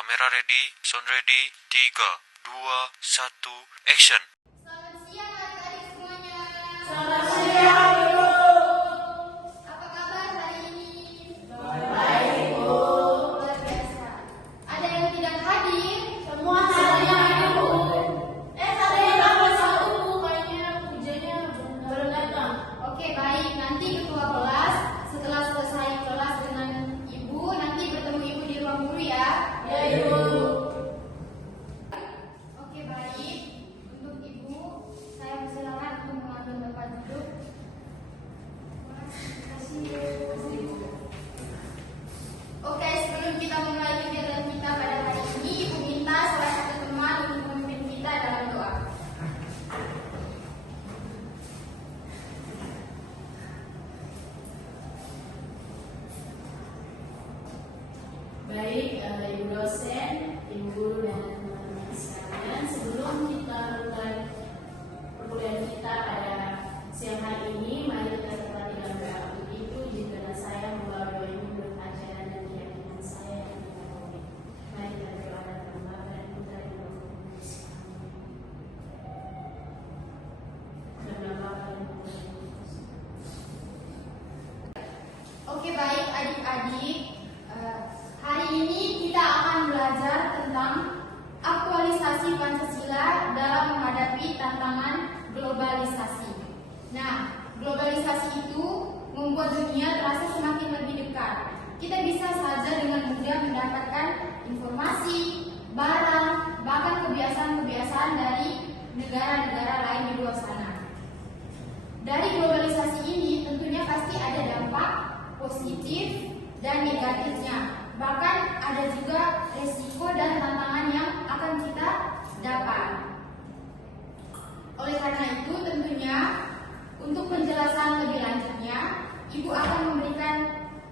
Kamera ready, sound ready, 3, 2, 1, action. Selamat siang adik-adik semuanya. Selamat siang, Bu. Apa kabar hari ini? Baik, Bu. Luar biasa. Ada yang tidak hadir? Semua hadir, Bu. Tadi bapak satu, Bu. Kayaknya hujannya belum datang. Oke, baik. Nanti ketua kelas setelah selesai kelas dengan Ibu, nanti bertemu Ibu di ruang guru ya. Ya, Ibu. Oke, baik. Untuk Ibu, saya persilakan untuk mengambil tempat duduk. Terima kasih. Oke, sebelum kita memulai kegiatan kita pada hari ini, Ibu minta salah satu teman untuk memimpin kita dalam doa. Baik, Ibu dosen, Ibu guru dan teman-teman sekalian, sebelum kita mulai perkuliahan kita pada siang hari ini, mari kita serta dengan doa. Untuk itu, izinkanlah saya membawa doa ini menurut ajaran dan keyakinan saya yang diketahui. Mari kita berdoa dalam nama Bapa dan Putra dan Roh Kudus. Amin. Dalam nama Bapa dan Putra dan Roh Kudus. Oke, baik adik-adik. Hari ini kita akan belajar tentang aktualisasi Pancasila dalam menghadapi tantangan globalisasi. Nah, globalisasi itu membuat dunia terasa semakin lebih dekat. Kita bisa saja dengan mudah mendapatkan informasi, barang, bahkan kebiasaan-kebiasaan dari negara-negara lain di luar sana. Dari globalisasi ini tentunya pasti ada dampak positif dan negatifnya. Bahkan ada juga resiko dan tantangan yang akan kita dapat. Oleh karena itu tentunya untuk penjelasan lebih lanjutnya, Ibu akan memberikan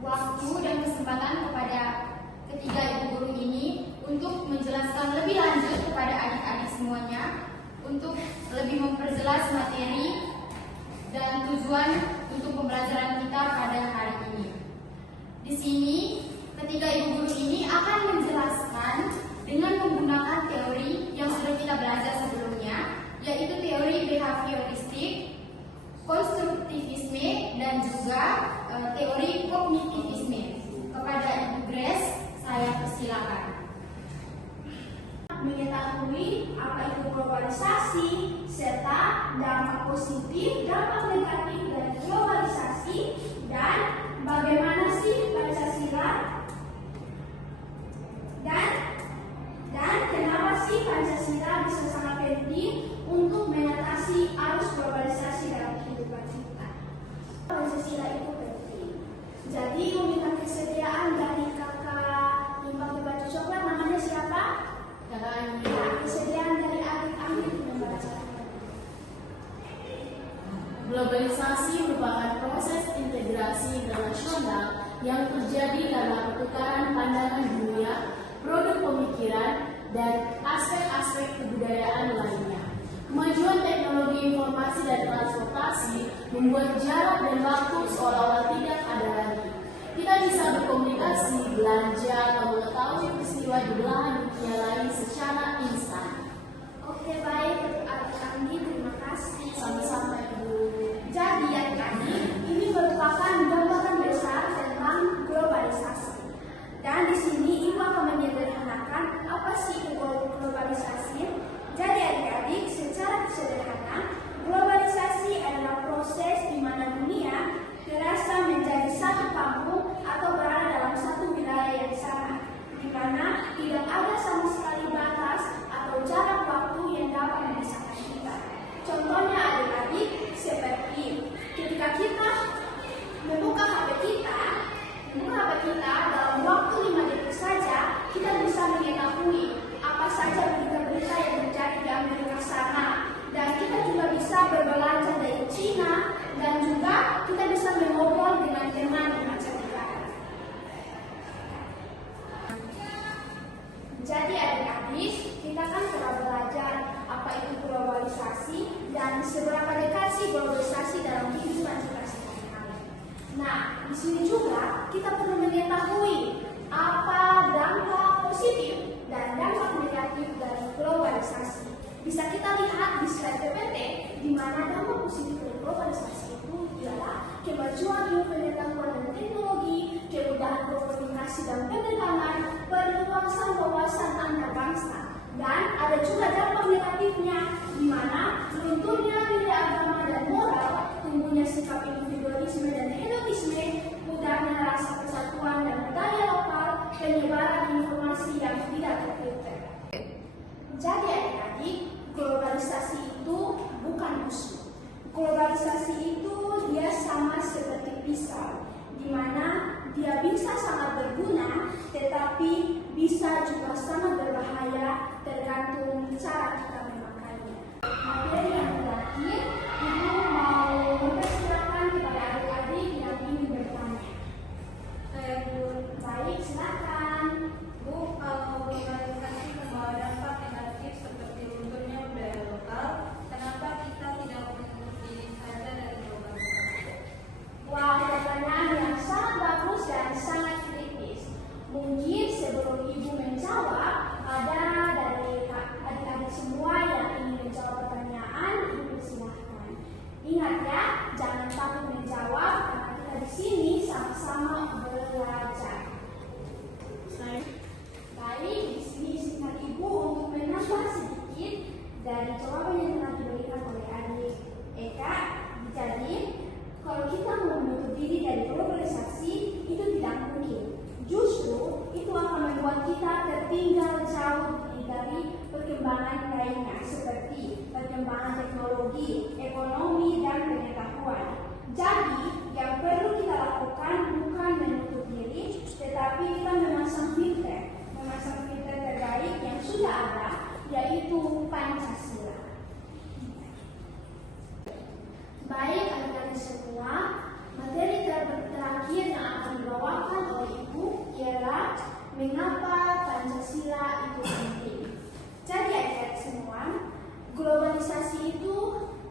waktu dan kesempatan kepada ketiga ibu guru ini untuk menjelaskan lebih lanjut kepada adik-adik semuanya, untuk lebih memperjelas materi dan tujuan untuk pembelajaran kita pada hari ini. Di sini ketiga ibu guru ini akan menjelaskan dengan menggunakan teori yang sudah kita belajar sebelumnya, yaitu teori behavioristik, konstruktivisme, dan juga teori kognitivisme. Kepada Ibu Grace, saya persilakan. Mengetahui apa itu globalisasi serta dampak positif, dampak negatif dari globalisasi, dan bagaimana sih Pancasila dan kenapa sih Pancasila bisa sangat penting untuk mengatasi arus globalisasi dalam kehidupan kita. Pancasila itu penting. Jadi meminta kesediaan dari kakak yang pakai baju coklat, namanya siapa? Ya, kesediaan dari adik-adik membaca. Globalisasi merupakan proses integrasi internasional yang terjadi karena pertukaran pandangan dunia, produk pemikiran, dan aspek-aspek kebudayaan lainnya. Kemajuan teknologi informasi dan transportasi membuat jarak dan waktu seolah-olah tidak ada lagi. Kita bisa berkomunikasi, belanja, atau mengetahui peristiwa di belahan dunia lain secara instan. Oke, baik, adik-adik, terima kasih. Sama-sama, Ibu. Jadi adik-adik, ini merupakan gambaran besar tentang globalisasi. Dan di sini Ibu akan menyederhanakan apa sih itu globalisasi. Jadi adik-adik, secara sederhana, globalisasi adalah proses di mana dunia terasa menjadi satu kampung atau berada dalam satu wilayah yang sama, di mana tidak ada sama sekali batas atau jarak waktu yang dapat memisahkan kita. Contohnya adik-adik, seperti ketika kita membuka HP kita dalam waktu 5 detik saja, kita bisa mengetahui apa saja berita-berita yang terjadi di Amerika sana, dan kita juga bisa berbelanja dari Cina, dan juga kita bisa mengobrol dengan teman di mancanegara. Jadi adik-adik, kita kan telah belajar apa itu globalisasi dan seberapa dekat sih globalisasi dalam kehidupan kita sehari-hari. Nah, di sini juga kita perlu mengetahui apa dampak positif dan dampak negatif dari globalisasi. Bisa kita lihat di slide PPT, di mana dampak positif dari globalisasi itu ialah kemajuan ilmu pengetahuan dan teknologi, kemudahan komunikasi dan penekanan, perluasan wawasan antar bangsa. Dan ada juga dampak negatifnya, di mana runtuhnya nilai agama dan moral, tumbuhnya sikap individualisme dan hedonisme, mudahnya rasa persatuan dan budaya lokal, penyebaran informasi yang tidak terfilter. Jadi adik-adik, globalisasi itu bukan musuh. Globalisasi itu dia sama seperti pisau, di mana dia bisa sangat berguna, tetapi bisa juga sangat berbahaya tergantung cara kita memakainya. Materi yang terakhir, Ibu mau mempersilakan kepada adik-adik yang ingin bertanya. Baik, silakan. Bu, kalau globalisasi membawa dampak negatif seperti runtuhnya budaya lokal, kenapa kita tidak mengikuti saja dari globalisasi? Wah, pertanyaan yang sangat bagus dan sangat kritis. Mungkin sebelum Ibu menjawab, ada dari adik-adik semua yang ingin menjawab pertanyaan, Ibu silahkan. Ingat ya, jangan takut menjawab karena kita di sini sama-sama belajar. Baik, di sini izinkan Ibu untuk menambah sedikit dari jawaban yang telah diberikan oleh adik Eka. Jadi, kalau kita mau menutup diri dari globalisasi, itu tidak mungkin. Justru, itu akan membuat kita tertinggal jauh dari perkembangan lainnya, seperti perkembangan teknologi, ekonomi, dan pengetahuan. Jadi, yang perlu kita lakukan bukan menutup diri, tetapi kita memasang filter terbaik yang sudah ada, yaitu Pancasila. Baik, adik-adik semua, materi terakhir yang akan dibawakan oleh Ibu ialah mengapa Pancasila itu penting. Jadi adik-adik semua, globalisasi itu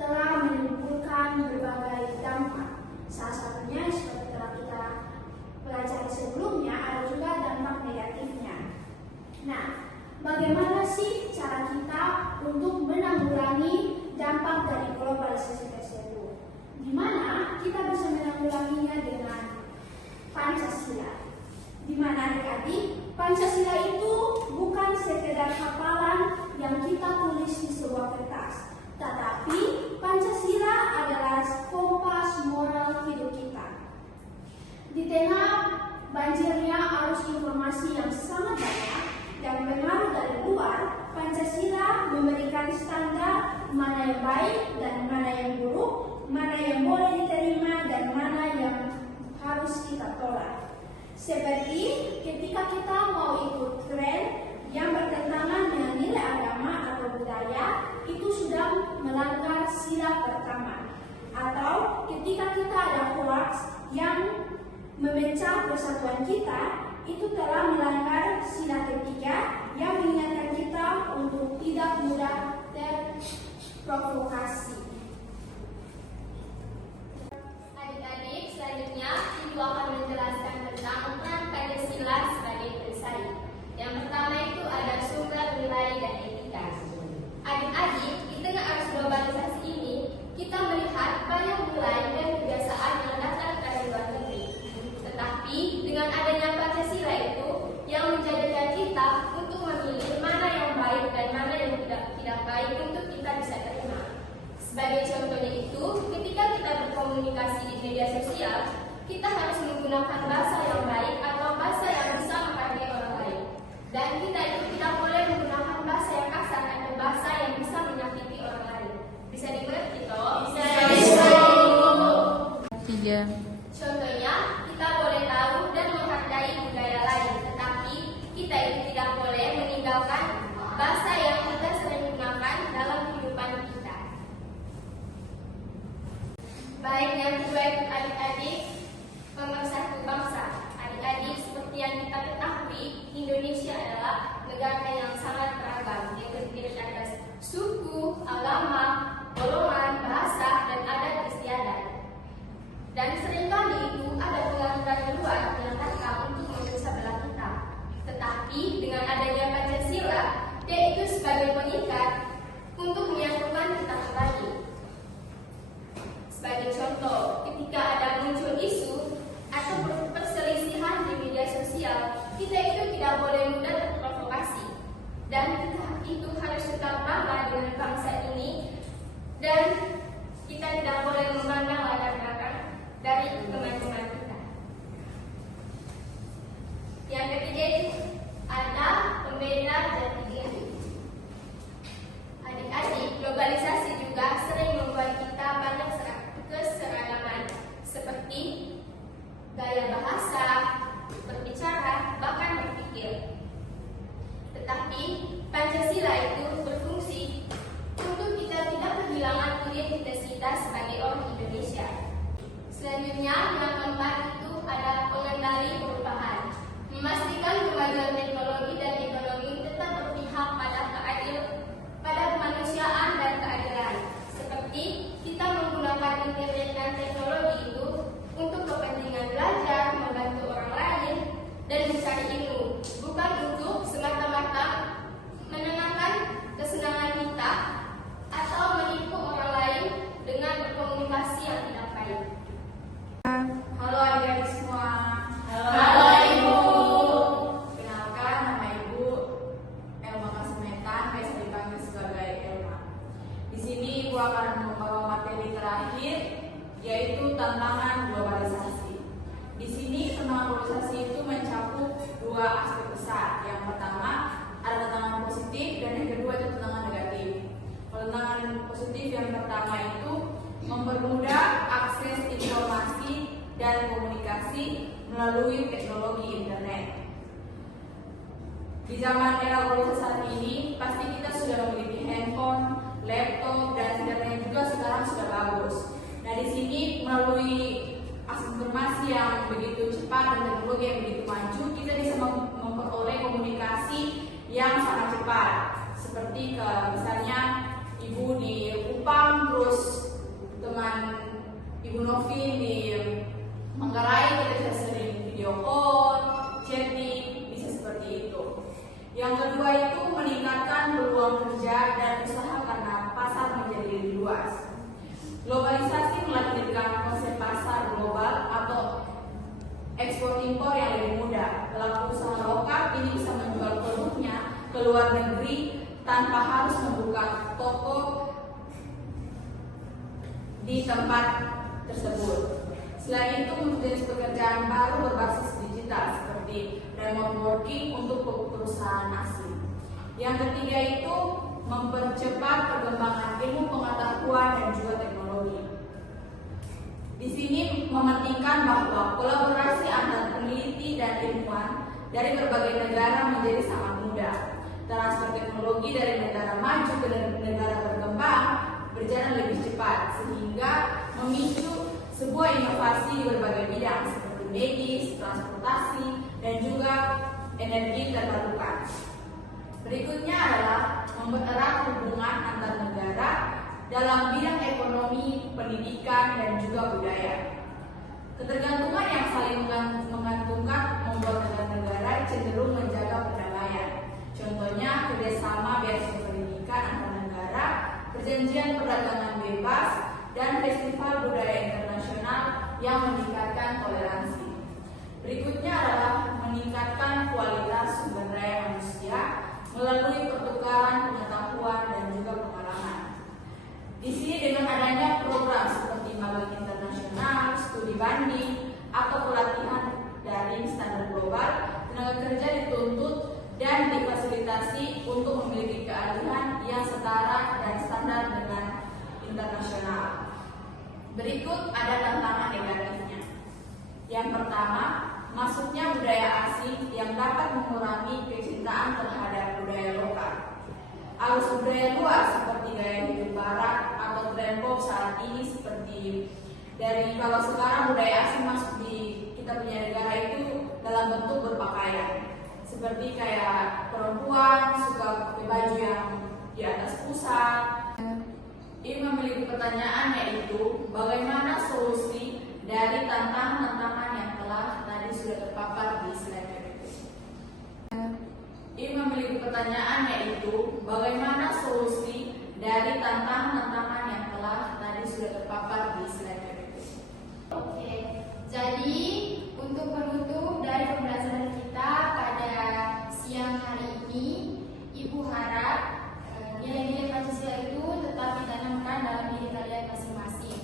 telah menimbulkan berbagai dampak. Salah satunya seperti telah kita pelajari sebelumnya, ada juga dampak negatifnya. Nah, bagaimana sih cara kita untuk menanggulangi dampak dari globalisasi tersebut? Di mana kita bisa menanggulanginya dengan Pancasila. Di mana adik-adik, Pancasila itu bukan sekedar hafalan yang kita tulis di sebuah kertas, tetapi Pancasila adalah kompas moral hidup kita. Di tengah banjirnya arus informasi yang sangat banyak yang pengaruh dari luar, Pancasila memberikan standar mana yang baik dan mana yang buruk, mana yang boleh diterima dan mana yang harus kita tolak. Seperti ketika kita mau ikut tren yang bertentangan dengan nilai agama atau budaya, itu sudah melanggar sila pertama. Atau ketika kita ada hoax yang memecah persatuan kita, itu telah melanggar sila ketiga yang mengingatkan kita untuk tidak mudah terprovokasi. Adik-adik, selanjutnya Ibu akan menjelaskan tentang peran Pancasila sebagai perisai. Yang pertama itu ada sumber nilai dan etika. Adik-adik, di tengah arus globalisasi ini, kita melihat banyak nilai dan kebiasaan yang datang dari luar negeri. Tetapi dengan adanya Pancasila itu yang menjadikan kita untuk memilih mana yang baik dan mana yang tidak baik untuk kita bisa terima. Sebagai contohnya itu, ketika kita berkomunikasi di media sosial, kita harus menggunakan bahasa yang baik atau bahasa yang bisa menghargai orang lain. Dan kita itu tidak boleh menggunakan bahasa yang kasar atau bahasa yang bisa menyakiti orang lain. Bisa dimengerti toh? Bisa. Tiga. Contohnya, kita boleh tahu dan menghargai budaya lain, tetapi kita itu tidak boleh meninggalkan bahasa yang kita sering gunakan dalam kehidupan kita. Baik, yang kedua itu adik-adik, pemersatu bangsa. Adik-adik, seperti yang kita ketahui, Indonesia adalah negara yang sangat beragam, yang terdiri atas suku, agama, golongan, bahasa, dan adat istiadat. Dan seringkali gaya bahasa, berbicara, bahkan berpikir. Tetapi Pancasila itu berfungsi untuk kita tidak kehilangan identitas kita sebagai orang Indonesia. Selanjutnya, yang keempat itu ada pengendali perubahan, memastikan kemajuan teknologi dan ekonomi tetap berpihak pada kemanusiaan dan keadilan. Seperti kita menggunakan internet dan teknologi itu untuk kepentingan belajar, membantu orang lain, dan mencari ilmu, bukan untuk semata-mata menyenangkan kesenangan kita atau menipu orang lain dengan berkomunikasi yang tidak baik. Halo adik-adik semua. Halo Ibu. Kenalkan, nama Ibu Elma Kasmetan, biasa dipanggil sebagai Elma. Di sini Ibu akan membawa materi terakhir, yaitu tantangan globalisasi. Di sini tantangan globalisasi itu mencakup dua aspek besar. Yang pertama ada tantangan positif dan yang kedua itu tantangan negatif. Tantangan positif yang pertama itu mempermudah akses informasi dan komunikasi melalui teknologi internet. Di zaman era globalisasi saat ini, pasti kita sudah memiliki handphone, laptop, dan internet juga sekarang sudah bagus. Nah, di sini melalui akses informasi yang begitu cepat dan teknologi yang begitu maju, kita bisa memperoleh komunikasi yang sangat cepat. Seperti misalnya Ibu di Kupang, terus teman Ibu Novi di Manggarai, kita bisa sering video call, chatting, bisa seperti itu. Yang kedua itu meningkatkan peluang kerja dan usaha karena pasar menjadi lebih luas. Globalisasi melahirkan konsep pasar global atau ekspor impor yang lebih mudah. Pelaku usaha lokal ini bisa menjual produknya ke luar negeri tanpa harus membuka toko di tempat tersebut. Selain itu, muncul jenis pekerjaan baru berbasis digital seperti remote working untuk perusahaan asing. Yang ketiga itu mempercepat perkembangan ilmu pengetahuan dan juga teknologi. Di sini mementingkan bahwa kolaborasi antar peneliti dan ilmuwan dari berbagai negara menjadi sangat mudah. Transfer teknologi dari negara maju ke negara berkembang berjalan lebih cepat sehingga memicu sebuah inovasi di berbagai bidang seperti medis, transportasi, dan juga energi terbarukan. Berikutnya adalah mempererat hubungan antar negara dalam bidang ekonomi, pendidikan, dan juga budaya. Ketergantungan yang saling menguntungkan membuat negara-negara cenderung menjaga perdamaian. Contohnya kerjasama beasiswa pendidikan antar negara, perjanjian perdagangan bebas, dan festival budaya internasional yang meningkatkan toleransi. Berikutnya adalah meningkatkan kualitas sumber daya manusia melalui pertukaran pengetahuan dan juga pengalaman. Di sini dengan adanya program seperti magang internasional, studi banding, atau pelatihan daring standar global, tenaga kerja dituntut dan difasilitasi untuk memiliki keahlian yang setara dan standar dengan internasional. Berikut ada tantangan negatifnya. Yang pertama, masuknya budaya asing yang dapat mengurangi kecintaan terhadap budaya lokal. Arus budaya luar seperti gaya hidup barat atau tren pop saat ini seperti dari kalau sekarang budaya asing masuk di kita punya negara itu dalam bentuk berpakaian. Seperti kayak perempuan suka pakai baju yang di atas pusat. Ini memiliki pertanyaan yaitu bagaimana solusi dari tantangan-tantangan yang telah tadi sudah terpapar di slide berikut. Ini memiliki pertanyaan yaitu bagaimana solusi dari tantangan-tantangan yang telah tadi sudah terpapar di slide berikut. Oke, jadi untuk penutup dari pembelajaran kita pada siang hari ini, Ibu harap nilai-nilai Pancasila itu tetap ditanamkan dalam diri kalian masing-masing.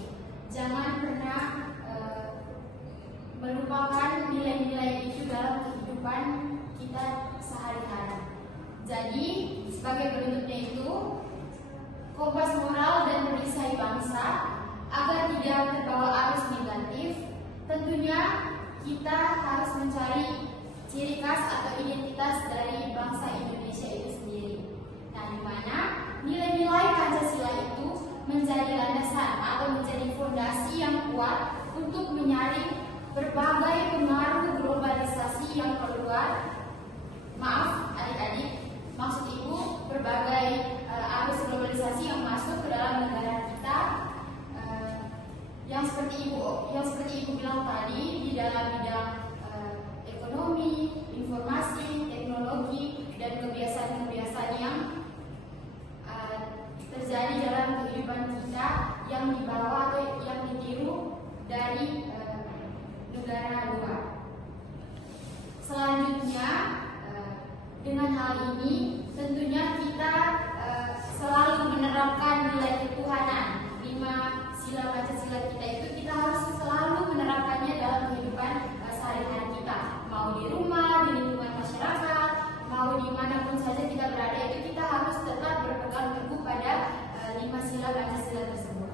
Jangan pernah melupakan nilai-nilai itu dalam kehidupan kita sehari-hari. Jadi, sebagai penutupnya itu, kompas moral dan perisai bangsa agar tidak terbawa arus negatif, tentunya kita harus mencari ciri khas atau identitas dari bangsa Indonesia itu sendiri. Nah, di mana nilai-nilai Pancasila itu menjadi landasan atau menjadi fondasi yang kuat untuk menyaring berbagai pengaruh globalisasi yang keluar. Maaf adik-adik, maksud ibu berbagai arus globalisasi yang masuk ke dalam negara kita, yang seperti ibu bilang tadi, di dalam bidang ekonomi, informasi, teknologi, dan kebiasaan-kebiasaan yang terjadi dalam kehidupan kita yang dibawa atau yang ditiru dari negara luar. Selanjutnya, dengan hal ini tentunya kita selalu menerapkan nilai ketuhanan. 5 sila Pancasila kita itu kita harus selalu menerapkannya dalam kehidupan sehari-hari kita. Mau di rumah, di lingkungan masyarakat, mau dimanapun saja kita berada, itu kita harus tetap berpegang teguh pada 5 sila Pancasila tersebut.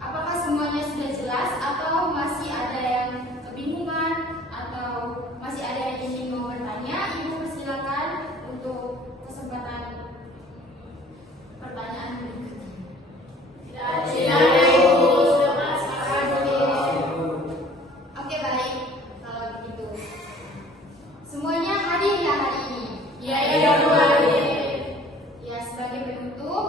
Apakah semuanya sudah jelas atau masih ada yang kebingungan atau masih ada yang ingin mau bertanya? Ibu persilakan untuk kesempatan pertanyaan berikutnya. Tidak ada. Oke, baik. Kalau begitu, semuanya hadir ya hari ini? Ya, Ya, sebagai penutup,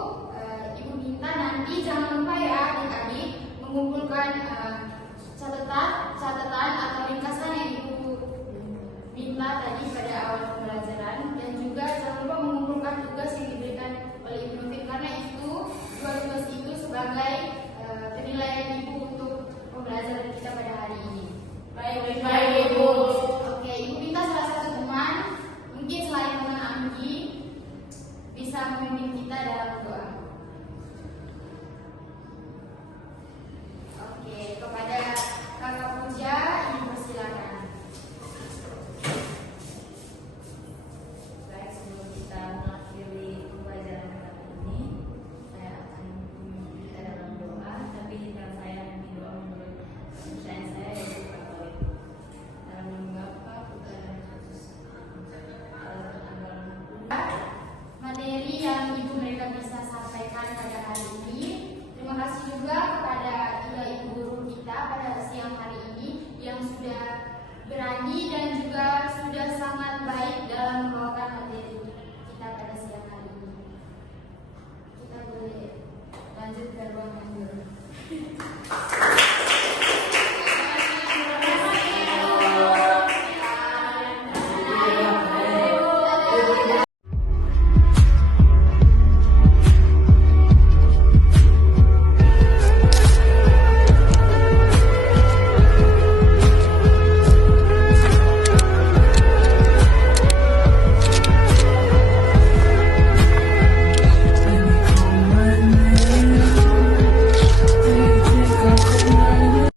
Ibu minta nanti jangan lupa ya adik-adik mengumpulkan catatan atau ringkasan yang Ibu minta tadi pada awal pembelajaran, dan juga jangan lupa mengumpulkan tugas yang diberikan oleh Ibu Novin, karena itu dua tugas itu sebagai penilaian Ibu untuk pembelajaran kita pada hari ini. Baik, Ibu. Oke, Ibu minta salah satu teman, mungkin selain teman Anggi, bisa memimpin kita dalam